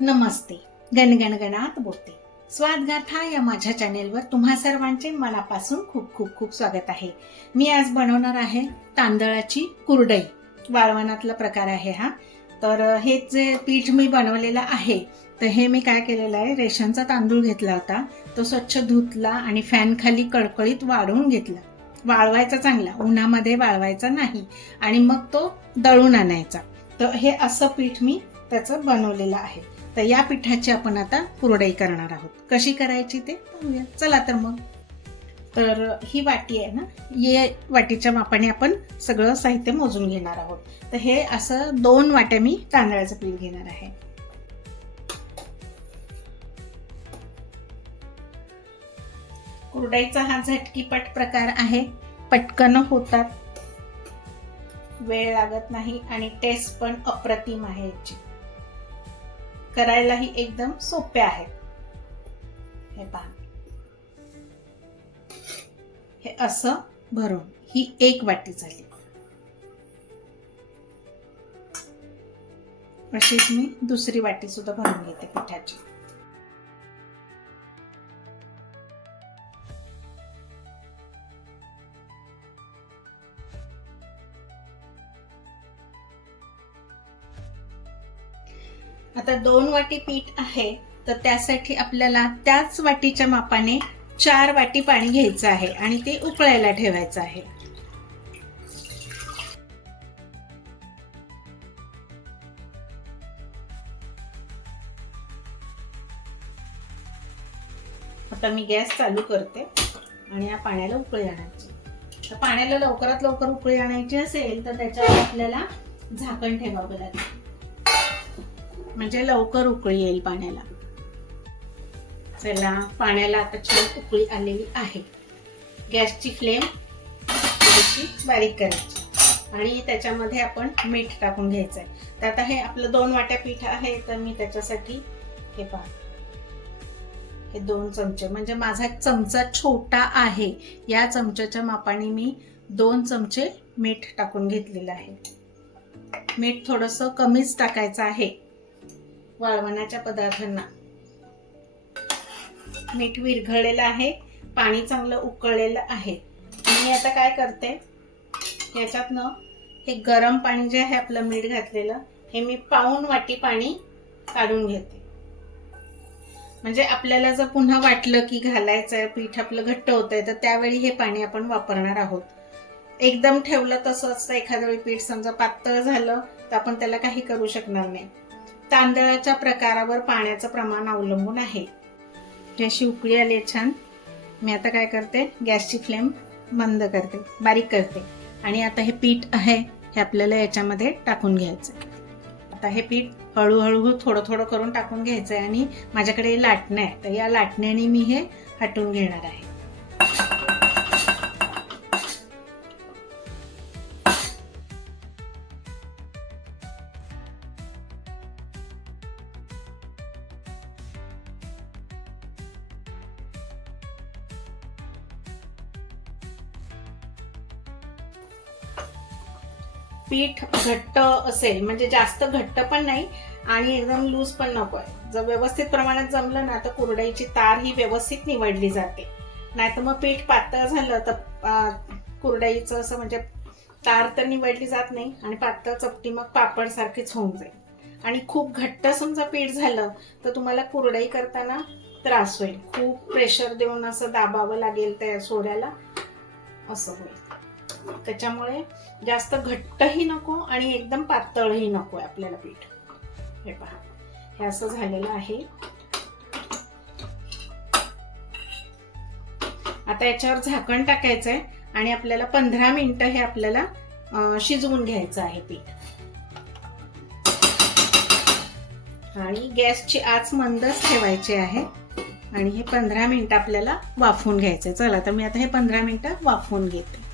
नमस्ते. गणगण गणात बोलते. स्वादगाथा या माझ्या चॅनेलवर तुम्हा सर्वांचे मनापासून खूप खूप खूप स्वागत आहे. मी आज बनवणार आहे तांदळाची कुरडई. वाळवणातला प्रकार आहे हा. तर हे जे पीठ मी बनवलेलं आहे, तर हे मी काय केलेलं आहे, रेशनचा तांदूळ घेतला होता, तो स्वच्छ धुतला आणि फॅन खाली कळकळीत वाळवून घेतला. वाळवायचा चांगला, उन्हामध्ये वाळवायचा नाही, आणि मग तो दळून आणायचा. तर हे असं पीठ मी त्याचं बनवलेलं आहे. तर या पिठाची आपण आता कुरडई करणार आहोत. कशी करायची ते पाहूया. चला तर मग. तर ही वाटी आहे ना, या वाटीच्या मापाने आपण सगळं साहित्य मोजून घेणार आहोत. तर हे असं 2 वाट्या मी तांदळाचं पीठ घेणार आहे. कुरडईचा हा झटकीपट प्रकार आहे. पटकन होतात, वेळ लागत नाही आणि टेस्ट पण अप्रतिम आहे याची. करायलाही एकदम सोपे आहेत. हे पहा, हे असं भरून ही 1 वाटी झाली. अशीच मी दुसरी वाटी सुद्धा भरून घेते पिठाची. आता 2 वाटी पीठ आहे, तर त्यासाठी आपल्याला त्याच वाटीच्या मापाने 4 वाटी पाणी घ्यायचं आहे आणि ते उकळायला ठेवायचं आहे. आता मी गॅस चालू करते आणि या पाण्याला उकळी आणायची. तर पाण्याला लवकरात लवकर उकळी आणायची असेल तर त्याच्यावर आपल्याला झाकण ठेवावं लागेल, म्हणजे लवकर उकळी येईल पाण्याला. चला, पाण्याला आता छान उकळी आलेली आहे. गॅसची फ्लेम थोडीशी बारीक करायची आणि त्याच्यामध्ये आपण मीठ टाकून घ्यायचं आहे. तर आता हे आपलं 2 वाट्या पीठ आहे, तर मी त्याच्यासाठी हे पहा, हे 2 चमचे, म्हणजे माझा चमचा छोटा आहे, या चमच्याच्या मापाने मी 2 चमचे मीठ टाकून घेतलेलं आहे. मीठ थोडंसं कमीच टाकायचं आहे वाळवणाच्या पदार्थांना. मीठ विरघळलेलं आहे, पाणी चांगलं उकळलेलं आहे. मी आता काय करते, याच्यातनं हे गरम पाणी जे आहे आपलं मीठ घातलेलं, हे मी पाऊण वाटी पाणी काढून घेते. म्हणजे आपल्याला जर पुन्हा वाटलं की घालायचंय, पीठ आपलं घट्ट होतंय, तर त्यावेळी हे पाणी आपण वापरणार आहोत. एकदम ठेवलं तसं असतं, एखाद्या वेळी पीठ समजा पातळ झालं तर आपण त्याला काही करू शकणार नाही. तांदळाच्या प्रकारावर पाण्याचं प्रमाण अवलंबून आहे. अशी उकळी आली छान. मी आता काय करते, गॅसची फ्लेम मंद करते, बारीक करते, आणि आता हे पीठ आहे हे आपल्याला याच्यामध्ये टाकून घ्यायचं. आता हे पीठ हळूहळू थोडं थोडं करून टाकून घ्यायचं आहे. आणि माझ्याकडे लाटणं आहे, तर या लाटण्याने मी हे हटवून घेणार आहे. पीठ घट्ट असेल, म्हणजे जास्त घट्ट पण नाही आणि एकदम लूज पण नको आहे. जर व्यवस्थित प्रमाणात जमलं ना, तर कुरडईची तार ही व्यवस्थित निवडली जाते. नाहीतर मग पीठ पातळ झालं तर कुरडईचं असं म्हणजे तार तर निवडली जात नाही आणि पातळ चपटी मग पापड सारखीच होऊन जाईल. आणि खूप घट्ट समजा पीठ झालं तर तुम्हाला कुरडई करताना त्रास होईल. खूप प्रेशर देऊन असं दाबावं लागेल त्या सोऱ्याला, असं होईल. त्याच्यामुळे जास्त घट्टही नको आणि एकदम पातळही नको आहे आपल्याला पीठ. हे पहा, हे असं झालेलं आहे. आता याच्यावर झाकण टाकायचंय आणि आपल्याला 15 मिनिटं हे आपल्याला शिजवून घ्यायचं आहे पीठ. आणि गॅसची आच मंदच ठेवायची आहे आणि हे 15 मिनिटं आपल्याला वाफवून घ्यायचंय. चला, तर मी आता हे 15 मिनिटं वाफवून घेते.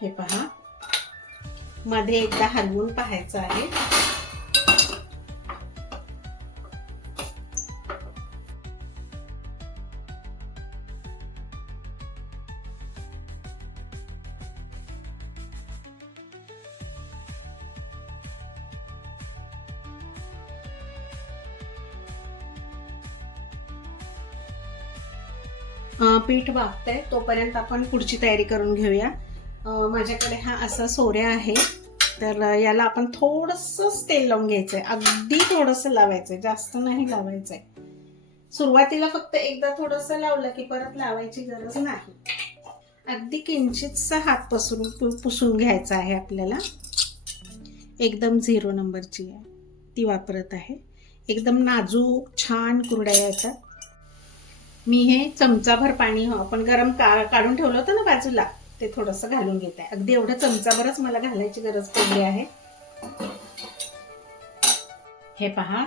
हे पहा, मध्ये एकदा हलवून पाहायचं आहे. पीठ वाफतंय तोपर्यंत आपण पुढची तयारी करून घेऊया. माझ्याकडे हा असा सोऱ्या आहे, तर याला आपण थोडंसंच तेल लावून घ्यायचंय. अगदी थोडंसं लावायचंय, जास्त नाही लावायचंय. सुरुवातीला फक्त एकदा थोडंसं लावलं की परत लावायची गरज नाही. अगदी किंचितसा हात पुसून घ्यायचा आहे आपल्याला. एकदम 0 नंबरची आहे ती वापरत आहे. एकदम नाजूक छान कुरड्या येतात. मी हे चमचाभर पाणी आपण गरम काढून ठेवलं होतं ना बाजूला, ते थोडंसं घालून घेत आहे. अगदी एवढं चमचाभरच मला घालायची गरज पडली आहे. हे पहा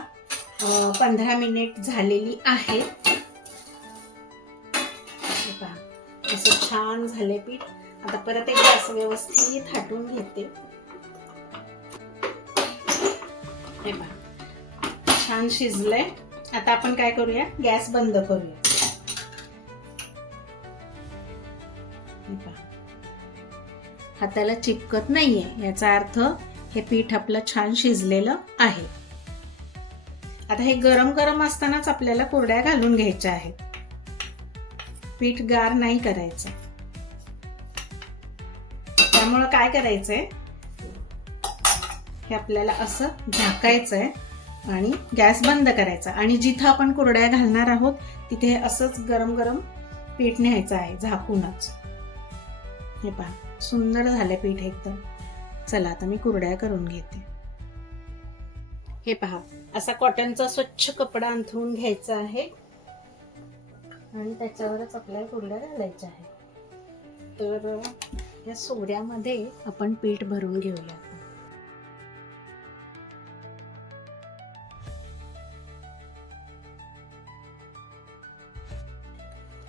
15 मिनिट झालेली आहे. हे पहा असं छान झाले पीठ. आता परत एकदा असं व्यवस्थित थाटून घेते. हे पहा छान शिजलंय. आता आपण काय करूया, गॅस बंद करूया. हाताला चिपकत नाहीये, याचा अर्थ हे पीठ आपलं छान शिजलेलं आहे. आता हे गरम गरम असतानाच आपल्याला कुरड्या घालून घ्यायच्या आहेत. पीठ गार नाही करायचं. त्यामुळं काय करायचंय, हे आपल्याला असं झाकायचंय आणि गॅस बंद करायचा आणि जिथं आपण कुरड्या घालणार आहोत तिथे असंच गरम गरम पीठ न्यायचं आहे झाकूनच. हे पहा सुंदर झाले पीठ एकदम. चला आता मी कुरड्या करून घेते. हे पहा असा कॉटनचा स्वच्छ कपडा अंथरून घ्यायचा आहे आणि त्याच्यावरच आपल्याला कुरड्या घालायच्या आहे. तर या सोऱ्यामध्ये आपण पीठ भरून घेऊया.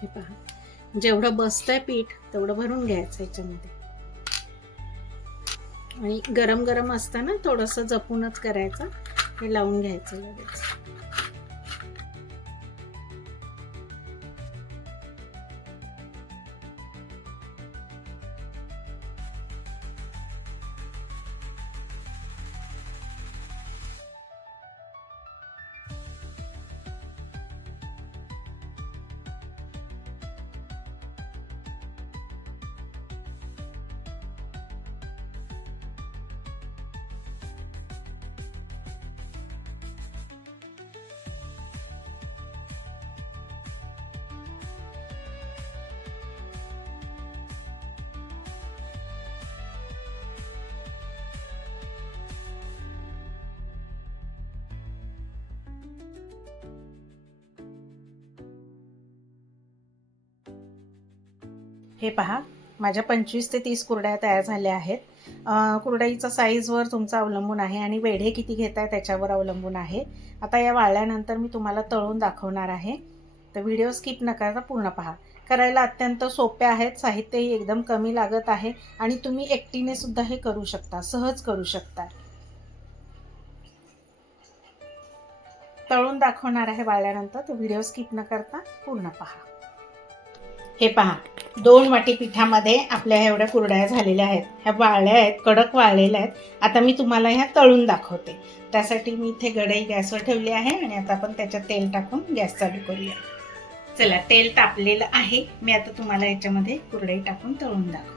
हे पहा जेवढं बसतंय पीठ तेवढं भरून घ्यायचं याच्यामध्ये. आणि गरम गरम असताना थोडंसं जपूनच करायचं. हे लावून घ्यायचं लगेच. हे पहा माझ्या 25 ते 30 कुरड्या तयार झाल्या आहेत. कुरडईचा साईजवर तुमचा अवलंबून आहे आणि वेढे किती घेताय त्याच्यावर अवलंबून आहे. आता या वाळल्यानंतर मी तुम्हाला तळून दाखवणार आहे, तर व्हिडिओ स्किप न करता पूर्ण पहा. करायला अत्यंत सोप्या आहेत, साहित्यही एकदम कमी लागत आहे आणि तुम्ही एकटीने सुद्धा हे करू शकता, सहज करू शकता. तळून दाखवणार आहे वाळल्यानंतर, तर व्हिडिओ स्किप न करता पूर्ण पहा. हे पहा 2 वाटी पिठामध्ये आपल्या एवढ्या कुरड्या झालेल्या आहेत. ह्या वाळल्या आहेत, कडक वाळलेल्या आहेत. आता मी तुम्हाला ह्या तळून दाखवते. त्यासाठी मी इथे कढई गॅसवर ठेवली आहे आणि आता आपण त्याच्यात तेल टाकून गॅस चालू करूया. चला तेल तापलेलं आहे. मी आता तुम्हाला याच्यामध्ये कुरडई टाकून तळून दाखवते.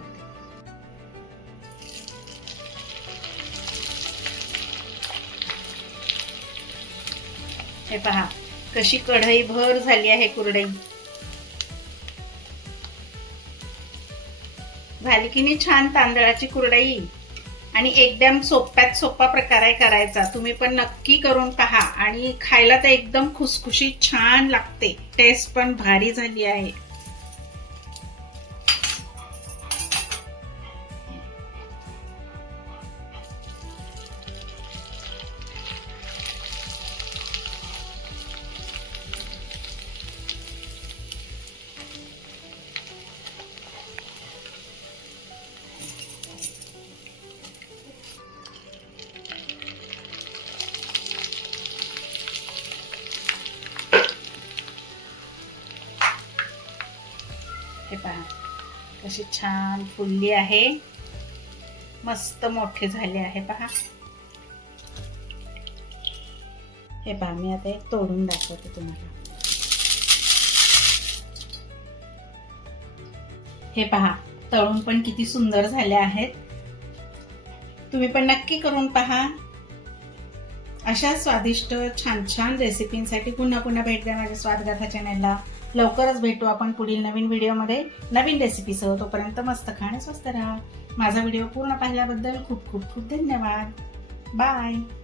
हे पहा कशी कढई भर झाली आहे कुरडई. झाली की नाही छान तांदळाची कुरडई. आणि एकदम सोप्यात सोपा प्रकार आहे करायचा. तुम्ही पण नक्की करून पहा आणि खायला तर एकदम खुसखुशीत छान लागते. टेस्ट पण भारी झाली आहे. हे पहा कशी छान फुलली आहे, मस्त मोठे झाले आहे पहा. हे पहा मी आता एक तोडून दाखवते तुम्हाला. हे पहा, तळून पण किती सुंदर झाले आहेत. तुम्ही पण नक्की करून पहा. अशा स्वादिष्ट छान छान रेसिपींसाठी पुन्हा पुन्हा भेट द्या माझ्या स्वादगाथा चॅनलला. लवकरच भेटू आपण पुढील नवीन व्हिडिओमध्ये नवीन रेसिपीसह. तोपर्यंत मस्त खा आणि स्वस्त राहा. माझा व्हिडिओ पूर्ण पाहिल्याबद्दल खूप खूप खूप धन्यवाद. बाय.